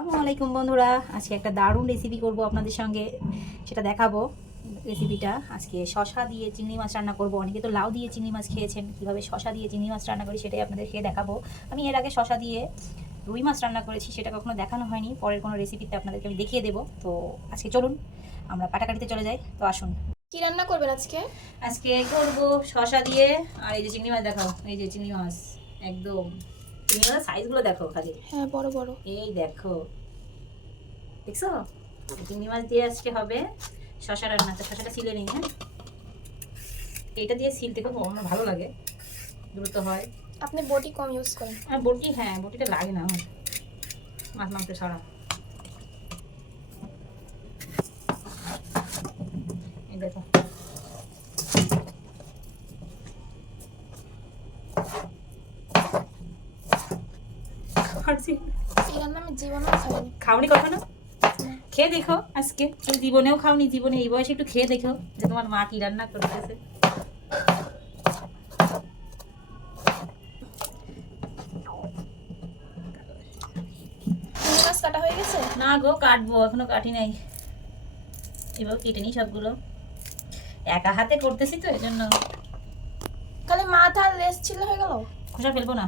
আসসালামু আলাইকুম বন্ধুরা, আজকে একটা দারুণ রেসিপি করব আপনাদের সঙ্গে, সেটা দেখাবো। রেসিপিটা আজকে শশা দিয়ে চিংড়ি মাছ রান্না করব। অনেকে তো লাউ দিয়ে চিংড়ি মাছ খেয়েছেন, কীভাবে শশা দিয়ে চিংড়ি মাছ রান্না করি সেটাই আপনাদেরকে দেখাবো। আমি এর আগে শশা দিয়ে রুই মাছ রান্না করেছি, সেটা কখনো দেখানো হয়নি। পরের কোনো রেসিপিতে আপনাদেরকে আমি দেখিয়ে দেবো। তো আজকে চলুন আমরা কাটাকাটিতে চলে যাই। তো আসুন, কি রান্না করবেন আজকে? আজকে করব শশা দিয়ে। আর এই যে চিংড়ি মাছ দেখাও, এই যে চিংড়ি মাছ, একদম চিংড়ি মাছের সাইজগুলো দেখো খালি। হ্যাঁ, বড় বড়। এই দেখো, দেখছো? চিংড়ি মাছ দিয়ে আজকে হবে শশা রান্না। তো শশাটা ছিলে নিই। হ্যাঁ, এইটা দিয়ে সিলতে খুব আমার ভালো লাগে, দ্রুত হয়। আপনি বটি কম ইউজ করেন? আর বটি, হ্যাঁ বটিটা লাগে না আমার মাছ মাংস ছাড়া। এই দেখো, এই রান্না আমি জীবনেও খাইনি। খাওনি কখনো? খেয়ে দেখো, আজকে তুমি জীবনেও খাওনি, জীবনে এই বয়সে একটু খেয়ে দেখো যে তোমার মা কি রান্না করতেছে। চিংড়ি মাছ কাটা হয়ে গেছে? না গো, কাটবো, এখনো কাটি নাই। এবার কেটে নিই সবগুলো, একা হাতে করতেছি তো এই জন্য। খালি মাথা আর লেজ ছিল হয়ে গেল? খোসা ফেলবো না।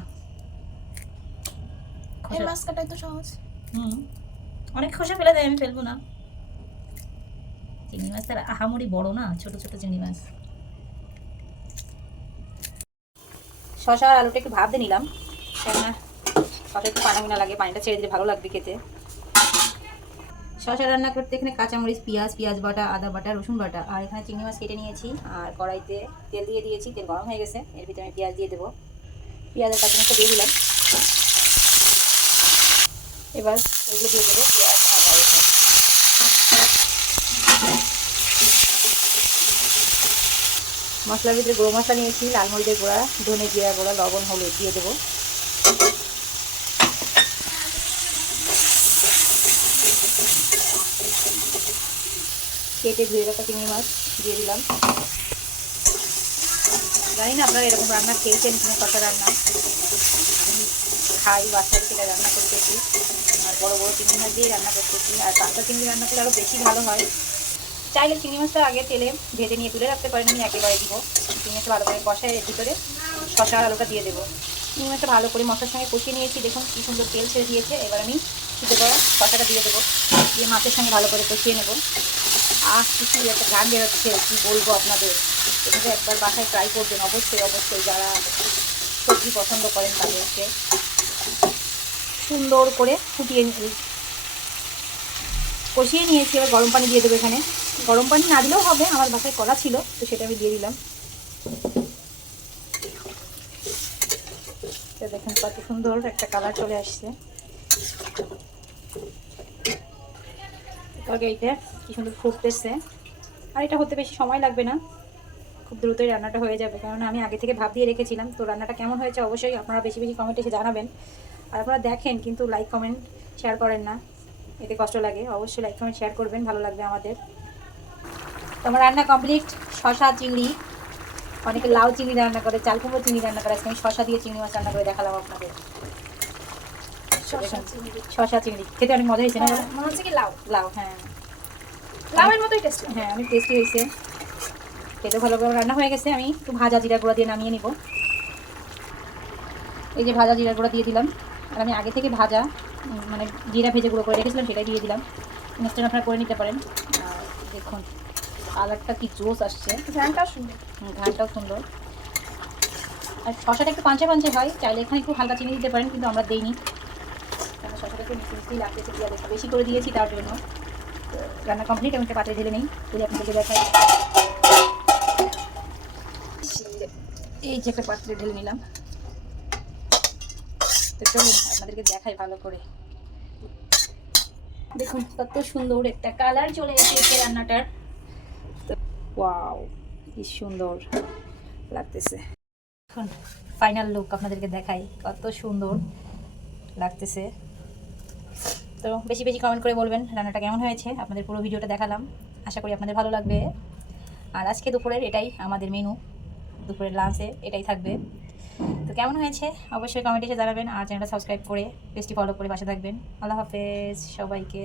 এই মাছ কাটাই তো সহজ। অনেক খোসা ফেলে দেয়, আমি ফেলবো না। চিংড়ি মাছ তার আহামরি বড় না, ছোট ছোট চিংড়ি মাছ। শশা আর আলুটা একটু ভাপ দিয়ে নিলাম, কেননা শশা একটু পানা মিনা লাগে, পানিটা ছেড়ে দিলে ভালো লাগবে খেতে। শশা রান্না করতে এখানে কাঁচামরিচ, পেঁয়াজ বাটা, আদা বাটা, রসুন বাটা, আর এখানে চিংড়ি মাছ কেটে নিয়েছি। আর কড়াইতে তেল দিয়ে দিয়েছি, তেল গরম হয়ে গেছে, এর ভিতরে আমি পেঁয়াজ দিয়ে দেবো। পেঁয়াজের কাঁচামরিচটা দিয়ে দিলাম। এবার এগুলো দিয়ে দেবো। পেঁয়াজ ভাজা হয়েছে, মশলার ভিতরে গুঁড়ো মশলা নিয়েছি, লাল মরিচের গুঁড়া, ধনে জিরা গুঁড়া, লবণ, হলুদ দিয়ে দেবো। কেটে ধুয়ে রাখা চিংড়ি মাছ দিয়ে দিলাম। জানি না আপনারা এরকম রান্না খেয়েছেন কিনা, শশা রান্না। আমি খাই, বাচ্চাদের সেটা রান্না করতেছি। আর বড় বড় চিংড়ি মাছ দিয়ে রান্না করতেছি। আর কাঁচা চিংড়ি রান্না করলে আরও বেশি ভালো হয়। চাইলে চিংড়ি মাছটা আগে তেলে ভেজে নিয়ে তুলে রাখতে পারেন, আমি একেবারে দিব। চিংড়ি মাছটা ভালো করে কষায় এর ভিতরে শশা আর আলুটা দিয়ে দেবো। চিংড়ি মাছটা ভালো করে মশলার সঙ্গে কষিয়ে নিয়েছি, দেখুন কী সুন্দর তেল ছেড়ে দিয়েছে। এবার আমি সিদ্ধ করা শশাটা দিয়ে দেবো, দিয়ে মাছের সঙ্গে ভালো করে কষিয়ে নেবো। কিছু একটা গান বেরোচ্ছে, কী বলবো আপনাদের। এভাবে একবার বাসায় ট্রাই করবেন অবশ্যই, অবশ্যই। যারা সবজি পছন্দ করেন তাদেরকে সুন্দর করে ফুটিয়ে কষিয়ে নিয়েছি। এবার গরম পানি দিয়ে দেবো। এখানে গরম পানি না দিলেও হবে, আমার বাসায় করা ছিল তো সেটা আমি দিয়ে দিলাম। দেখুন কত সুন্দর একটা কালার চলে আসছে তরকারিটা, কি সুন্দর ফুটতেছে। আর এটা হতে বেশি সময় লাগবে না, খুব দ্রুতই রান্নাটা হয়ে যাবে, কারণ আমি আগে থেকে ভাব দিয়ে রেখেছিলাম। তো রান্নাটা কেমন হয়েছে অবশ্যই আপনারা বেশি বেশি কমেন্টে এসে জানাবেন। আর আপনারা দেখেন কিন্তু লাইক কমেন্ট শেয়ার করেন না, এতে কষ্ট লাগে। অবশ্যই লাইক কমেন্ট শেয়ার করবেন, ভালো লাগবে আমাদের। তো আমার রান্না কমপ্লিট। শশা চিংড়ি, অনেকে লাউ চিংড়ি রান্না করে, চাল কুমড়ো চিংড়ি রান্না করে, আজকে আমি শশা দিয়ে চিংড়ি মাছ রান্না করে দেখালাম আপনাদের। শশা চিংড়ি খেতে অনেক মজা হয়েছে না? মনে হচ্ছে কি লাউ লাউ, হ্যাঁ লাউয়ের মতোই টেস্টি। হ্যাঁ, অনেক টেস্টি হয়েছে, খেতে ভালো করে রান্না হয়ে গেছে। আমি একটু ভাজা জিরা গুঁড়া দিয়ে নামিয়ে নিব। এই যে ভাজা জিরা গুঁড়া দিয়ে দিলাম। আর আমি আগে থেকে ভাজা মানে জিরা ভেজে গুঁড়ো করে রেখেছিলাম, সেটাই দিয়ে দিলাম। ইনস্ট্যান্ট আপনারা করে নিতে পারেন। আর দেখুন কালারটা কি জোস আসছে, ঘ্রাণটাও সুন্দর। ঘ্রাণটাও সুন্দর। আর শশাটা একটু পাঞ্চে পাঞ্চে হয়, চাইলে এখানে একটু হালকা চিনি দিতে পারেন, কিন্তু আমরা দিইনি, কারণ শশাটা একটু মিষ্টি মিষ্টি লাগতেছে, দিয়ে একটু বেশি করে দিয়েছি তার জন্য। রান্না কমপ্লিট, আমি একটা পাত্রে ঢেলে নিই, তুলে আপনাদেরকে দেখাই। এই যে একটা পাত্রে ঢেলে নিলাম। তো চলুন আপনাদেরকে দেখাই ভালো করে। দেখুন কত সুন্দর একটা কালার চলে এসেছে রান্নাটার। তো ওয়াও, কি সুন্দর লাগতেছে। এখন ফাইনাল লুক আপনাদেরকে দেখাই, কত সুন্দর লাগতেছে। তো বেশি বেশি কমেন্ট করে বলবেন রান্নাটা কেমন হয়েছে। আপনাদের পুরো ভিডিওটা দেখালাম, আশা করি আপনাদের ভালো লাগবে। আর আজকে দুপুরের এটাই আমাদের মেনু, দুপুরের লাঞ্চে এটাই থাকবে। তো কেমন হয়েছে অবশ্যই কমেন্টে এসে জানাবেন, আর চ্যানেলটা সাবস্ক্রাইব করে পেজটি ফলো করে পাশে থাকবেন। আল্লাহ হাফেজ সবাইকে।